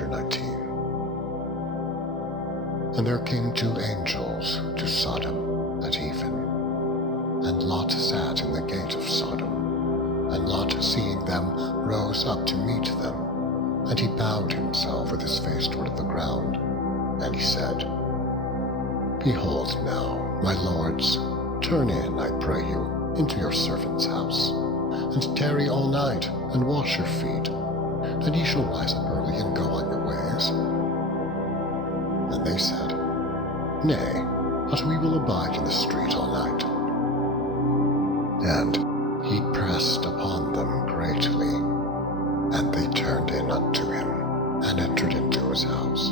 Chapter 19. And there came 2 angels to Sodom at even. And Lot sat in the gate of Sodom. And Lot, seeing them, rose up to meet them. And he bowed himself with his face toward the ground. And he said, Behold now, my lords, turn in, I pray you, into your servant's house, and tarry all night, and wash your feet, and ye shall rise up early and go on your ways. And they said, Nay, but we will abide in the street all night. And he pressed upon them greatly, and they turned in unto him, and entered into his house.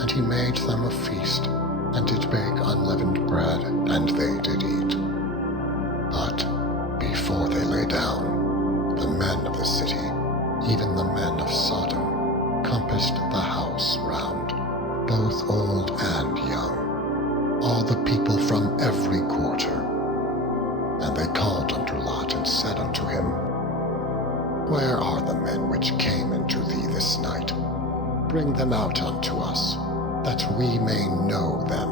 And he made them a feast, and did bake unleavened bread, and they did eat. But before they lay down, the men of the city, even the men of Sodom, compassed the house round, both old and young, all the people from every quarter. And they called unto Lot, and said unto him, Where are the men which came into thee this night? Bring them out unto us, that we may know them.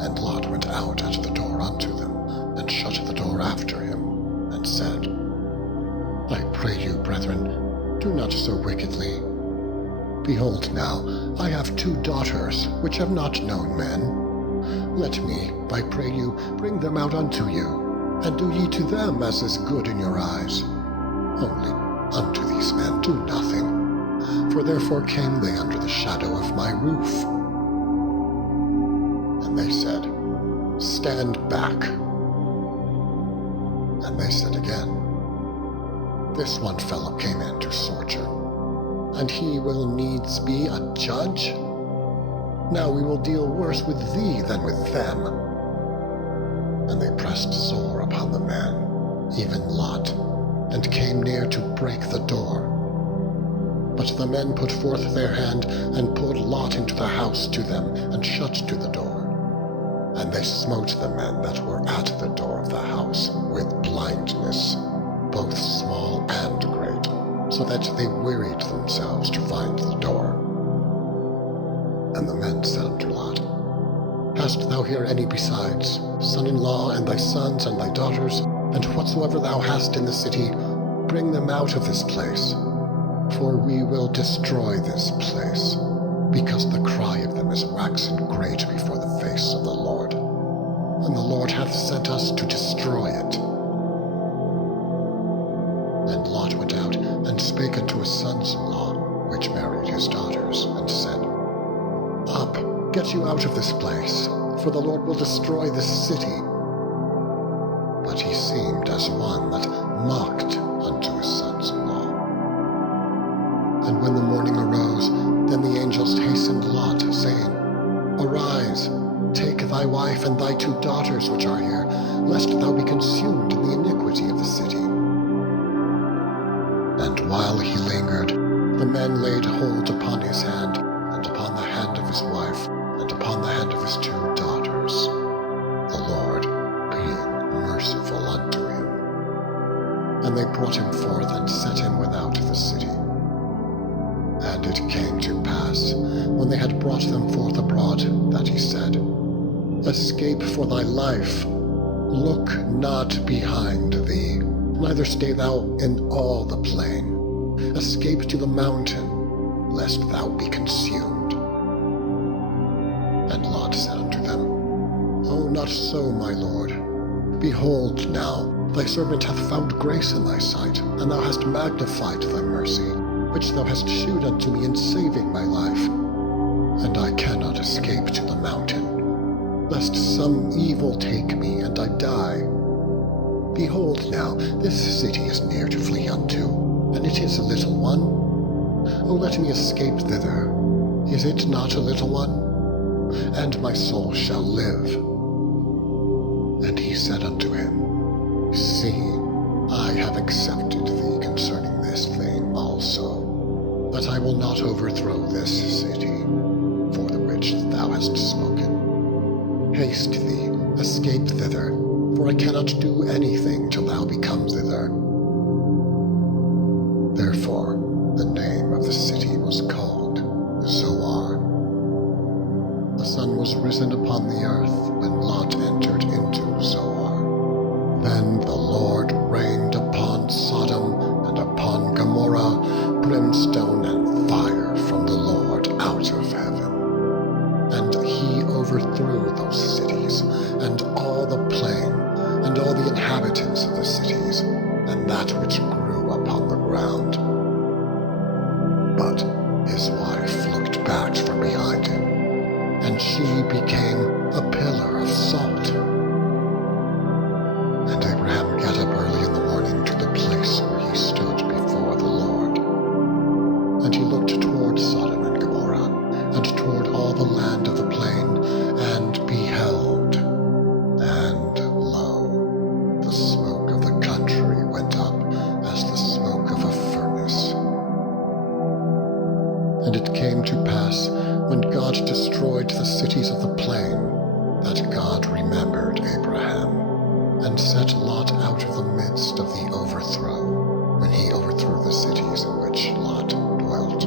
And Lot went out at the door unto them, and shut the door after him, and said, I pray you, brethren, do not so wickedly. Behold now, I have 2 daughters, which have not known men. Let me, I pray you, bring them out unto you, and do ye to them as is good in your eyes. Only unto these men do nothing, for therefore came they under the shadow of my roof. And they said, Stand back. And they said again, This one fellow came in to sojourn, and he will needs be a judge? Now we will deal worse with thee than with them. And they pressed sore upon the man, even Lot, and came near to break the door. But the men put forth their hand, and pulled Lot into the house to them, and shut to the door. And they smote the men that were at the door of the house with blindness, both small and great, so that they wearied themselves to find the door. And the men said unto Lot, Hast thou here any besides, son-in-law, and thy sons, and thy daughters, and whatsoever thou hast in the city, bring them out of this place, for we will destroy this place, because the cry of them is waxen great before the face of the Lord, and the Lord hath sent us to destroy it. And Lot went out, and spake unto his sons-in-law, which married his daughters, and said, Up, get you out of this place, for the Lord will destroy this city. But he seemed as one that mocked unto his sons-in-law. And when the morning arose, then the angels hastened Lot, saying, Arise, take thy wife and thy 2 daughters which are here, lest thou be consumed in the iniquity of the city. And while he lingered, the men laid hold upon his hand, and upon the hand of his wife, and upon the hand of his 2 daughters, the Lord being merciful unto him. And they brought him forth, and set him without the city. And it came to pass, when they had brought them forth abroad, that he said, Escape for thy life, look not behind thee, neither stay thou in all the plain. Escape to the mountain, lest thou be consumed. And Lot said unto them, O not so, my lord. Behold now, thy servant hath found grace in thy sight, and thou hast magnified thy mercy, which thou hast shewed unto me in saving my life. And I cannot escape to the mountain, lest some evil take me, and I die. Behold now, this city is near to flee unto, and it is a little one. O let me escape thither. Is it not a little one? And my soul shall live. And he said unto him, See, I have accepted thee concerning this thing also, but I will not overthrow this city, for the which thou hast spoken. Haste thee, escape thither, for I cannot do anything till thou be come thither. Therefore the name of the city brimstone and fire from the Lord out of heaven. And he overthrew those cities, and all the plain, and all the inhabitants of the cities, and that which grew upon the ground. But his wife looked back from behind him, and she became a pillar of salt. And Abraham got up early in the morning to the place where he stood before the Lord. And he looked toward Sodom and Gomorrah, and toward all the land of the plain, and beheld, and lo, the smoke of the country went up as the smoke of a furnace. And it came to pass, when God destroyed the cities of the plain, that God remembered Abraham, and set Lot out of the midst of the overthrow, when he overthrew the cities in which Lot dwelt.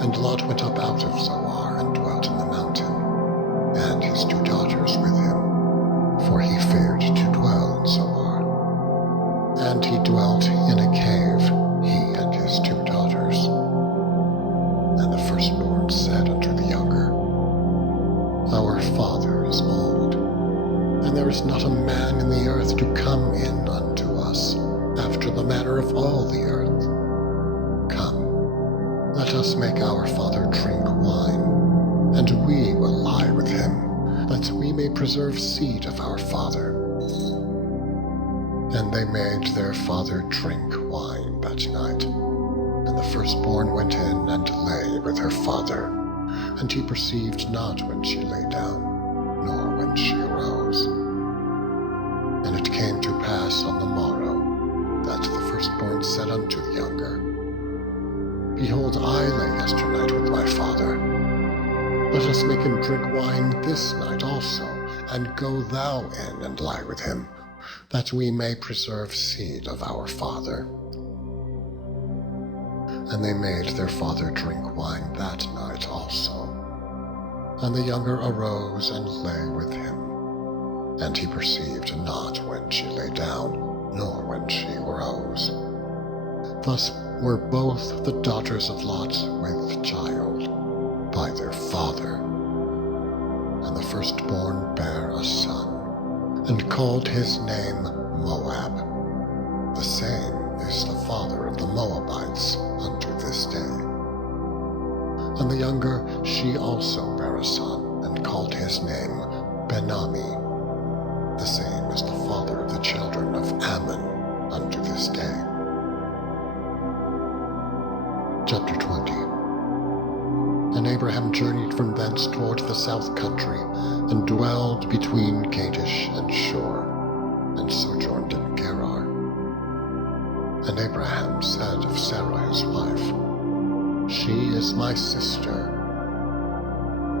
And Lot went up out of Zoar and dwelt in the mountain, and his 2 daughters with him, for he feared to dwell in Zoar. And he dwelt in a cave, he and his 2 daughters. And the firstborn said unto the younger, Our father is old, and there is not a man in the earth to come in unto us, after the manner of all the earth. Come, let us make our father drink wine, and we will lie with him, that we may preserve seed of our father. And they made their father drink wine that night. And the firstborn went in and lay with her father, and he perceived not when she lay down, nor when she arose. And it came to pass on the morrow, that the firstborn said unto the younger, Behold, I lay yesternight with my father. Let us make him drink wine this night also, and go thou in and lie with him, that we may preserve seed of our father. And they made their father drink wine that night also. And the younger arose and lay with him. And he perceived not when she lay down, nor when she arose. Thus were both the daughters of Lot with child by their father. And the firstborn bare a son, and called his name Moab. The same is the father of the Moabites unto this day. And the younger, she also bare a son, and called his name Benami. The same is the father of the children of Ammon unto this day. Chapter 20. And Abraham journeyed from thence toward the south country, and dwelled between Kadesh and Shur, and sojourned in Gerar. And Abraham said of Sarah his wife, She is my sister.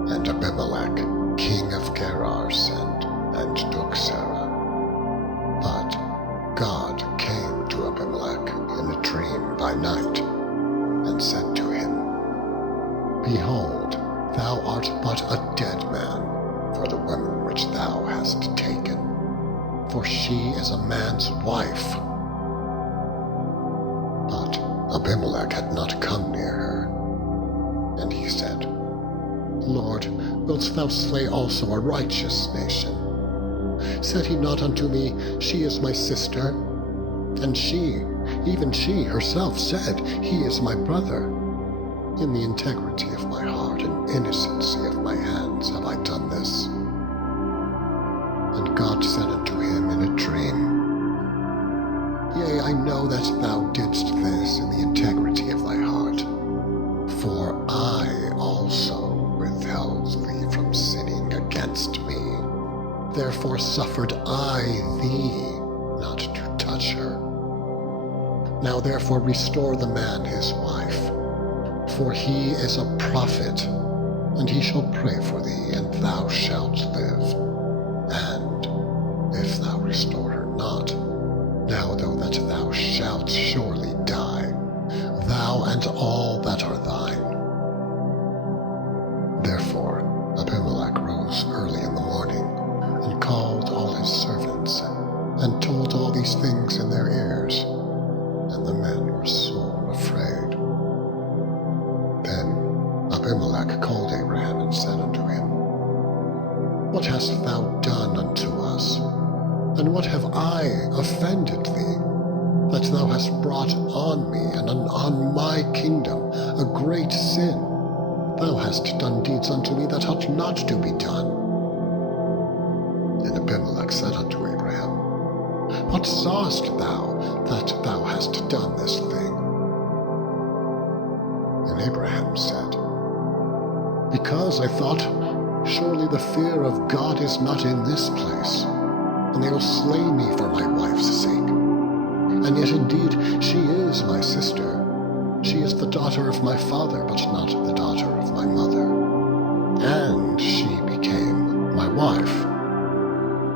And Abimelech, king of Gerar, sent and took Sarah. But God came to Abimelech in a dream by night, and said to him, Behold, thou art but a dead man for the woman which thou hast taken, for she is a man's wife. But Abimelech had not come near her. And he said, Lord, wilt thou slay also a righteous nation? Said he not unto me, She is my sister? And she, even she herself, said, He is my brother. In the integrity of my heart and innocency of my hands have I done this. And God said unto him in a dream, Yea, I know that thou didst this in the integrity of thy heart, for I also withheld thee from sinning against me. Therefore suffered I thee not to touch her. Now therefore restore the man his wife, for he is a prophet, and he shall pray for thee, and thou shalt live. And if thou restore her not, now know that thou shalt surely die, thou and all that are thine. Therefore Abimelech rose early in the morning, and called all his servants, and told all these things in their ears. And the men were sore afraid. Abimelech called Abraham and said unto him, What hast thou done unto us? And what have I offended thee, that thou hast brought on me and on my kingdom a great sin? Thou hast done deeds unto me that ought not to be done. And Abimelech said unto Abraham, What sawest thou that thou hast done this thing? And Abraham said, Because I thought, Surely the fear of God is not in this place, and they will slay me for my wife's sake. And yet indeed she is my sister. She is the daughter of my father, but not the daughter of my mother. And she became my wife.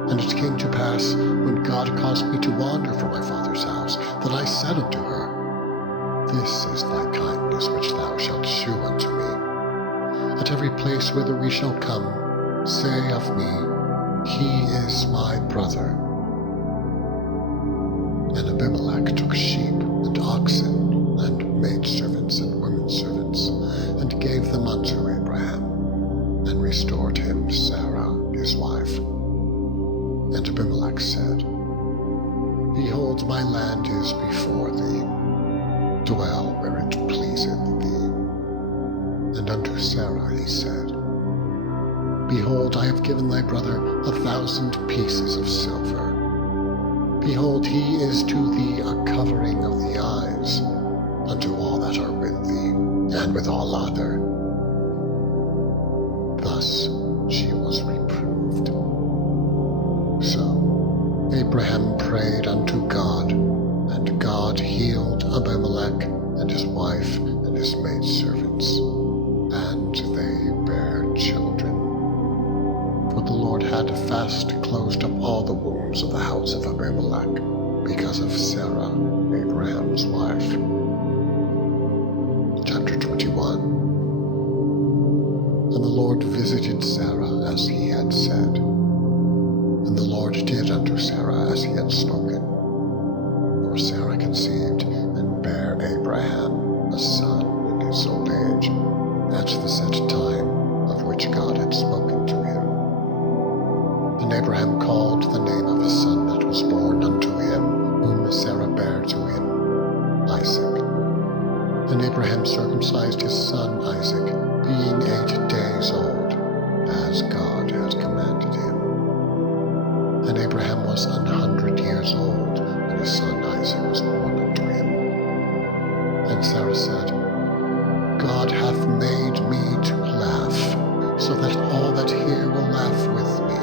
And it came to pass, when God caused me to wander from my father's house, that I said unto her, This is thy kindness which thou shalt shew unto me. At every place whither we shall come, say of me, He is my brother. And Abimelech took sheep and oxen, and maidservants and womenservants, and gave them unto Abraham, and restored him Sarah his wife. And Abimelech said, Behold, my land is before thee. Dwell where it pleaseth thee. And unto Sarah he said, Behold, I have given thy brother 1,000 pieces of silver. Behold, he is to thee a covering of the eyes, unto all that are with thee, and with all other. Thus she was reproved. So Abraham prayed unto God, and God healed Abimelech and his wife and his maidservants, and they bare children. For the Lord had fast closed up all the wombs of the house of Abimelech, because of Sarah, Abraham's wife. Chapter 21. And the Lord visited Sarah as he had said. And the Lord did unto Sarah as he had spoken. For Sarah conceived and bare Abraham a son in his old age, at the set time of which God had spoken to him. And Abraham called the name of his son that was born unto him, whom Sarah bare to him, Isaac. And Abraham circumcised his son Isaac, being 8 days old, as God had commanded him. And Abraham was 100 years old when his son Isaac was born unto him. And Sarah said, God hath made me to laugh, so that all that hear will laugh with me.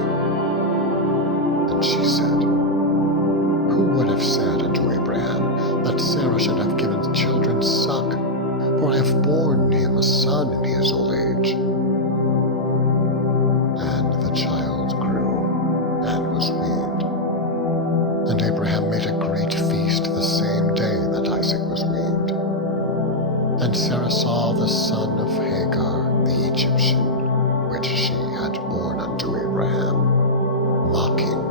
And she said, Who would have said unto Abraham that Sarah should have given children suck? For I have borne him a son in his old age. And the child grew, and was weaned. And Abraham made a great feast the same day that Isaac was weaned. And Sarah saw the son of Hagar the Egyptian, which she had borne unto Abraham, mocking.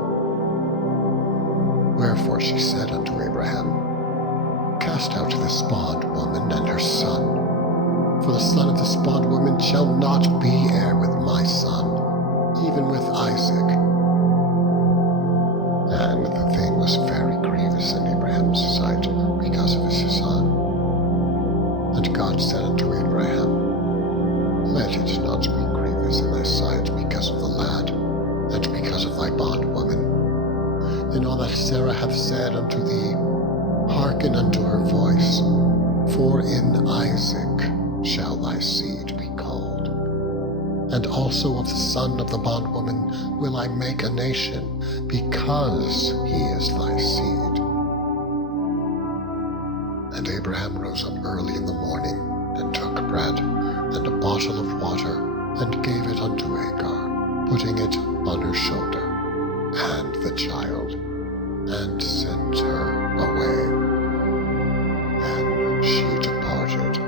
Wherefore she said unto Abraham, Cast out this bondwoman and her son, for the son of this bondwoman shall not be heir with my son, even with Isaac. And the thing was very grievous in Abraham's sight because of his son. And God said unto Abraham, Let it not be grievous in thy sight because of the lad, and because of thy bondwoman. In all that Sarah hath said unto thee, hearken unto her voice, for in Isaac shall thy seed be called. And also of the son of the bondwoman will I make a nation, because he is thy seed. And Abraham rose up early in the morning, and took bread, and a bottle of water, and gave it unto Hagar, putting it on her shoulder, and the child, and sent her away. And she departed,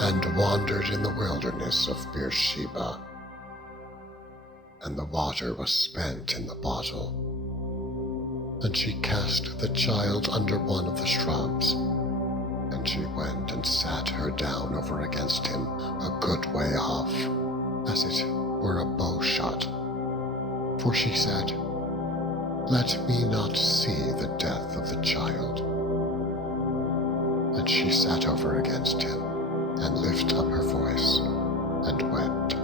and wandered in the wilderness of Beersheba. And the water was spent in the bottle. And she cast the child under one of the shrubs, and And she went and sat her down over against him a good way off, as it were a bow shot. For she said, Let me not see the death of the child. And she sat over against him, and lifted up her voice, and wept.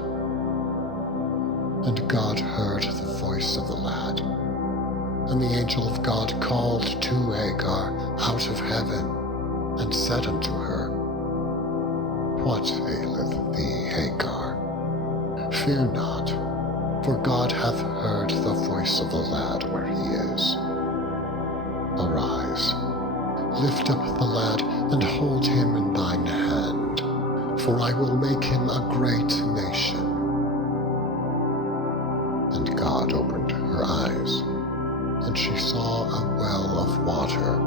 And God heard the voice of the lad, and the angel of God called to Hagar out of heaven, and said unto her, What aileth thee, Hagar? Fear not, for God hath heard the voice of the lad where he is. Arise, lift up the lad, and hold him in thine hand, for I will make him a great nation. And God opened her eyes, and she saw a well of water,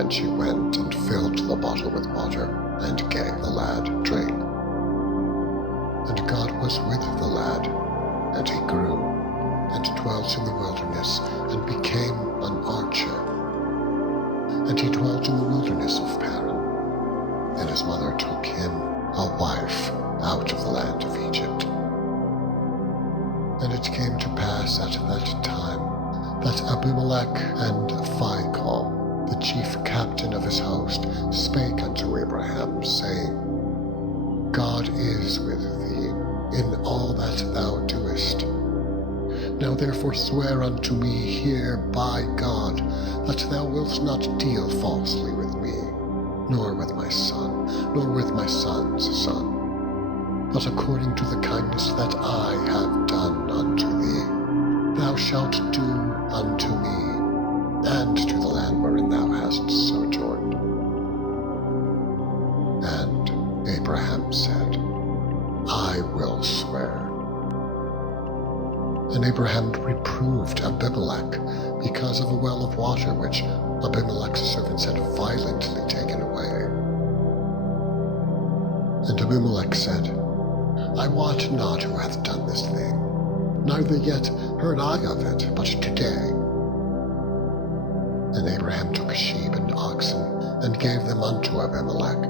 and she went and filled the bottle with water, and gave the lad drink. And God was with the lad, and he grew, and dwelt in the wilderness, and became an archer. And he dwelt in the wilderness of Paran. And his mother took him a wife out of the land of Egypt. And it came to pass at that time that Abimelech and Phicol, the chief captain of his host, spake unto Abraham, saying, God is with thee in all that thou doest. Now therefore swear unto me here by God, that thou wilt not deal falsely with me, nor with my son, nor with my son's son, but according to the kindness that I have done unto thee, thou shalt do unto me, and to the land wherein thou hast sojourned. And Abraham said, I will swear. And Abraham reproved Abimelech because of a well of water which Abimelech's servants had violently taken away. And Abimelech said, I wot not who hath done this thing, neither yet heard I of it but today. And Abraham took sheep and oxen, and gave them unto Abimelech,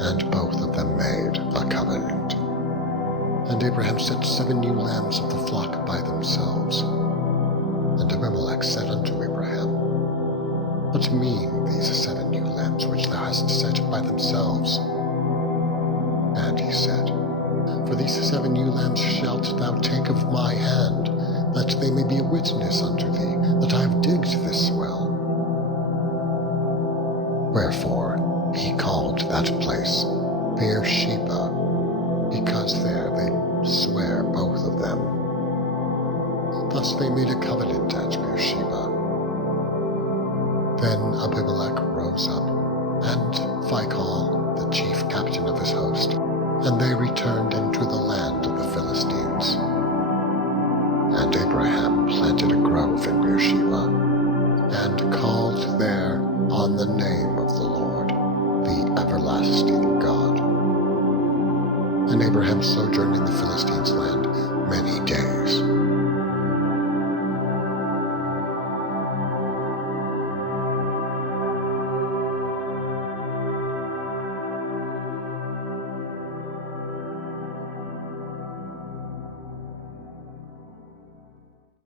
and both of them made a covenant. And Abraham set 7 ewe lambs of the flock by themselves. And Abimelech said unto Abraham, What mean these 7 ewe lambs which thou hast set by themselves? And he said, For these 7 ewe lambs shalt thou take of my hand, that they may be a witness unto thee that I have digged this well. Wherefore he called that place Beersheba, because there they swear both of them. Thus they made a covenant at Beersheba. Then Abimelech rose up, and Phicol, the chief captain of his host, and they returned into the land of the Philistines. And Abraham planted a grove in Beersheba, and called there on the name of the Lord, the everlasting God. And Abraham sojourned in the Philistines' land many days.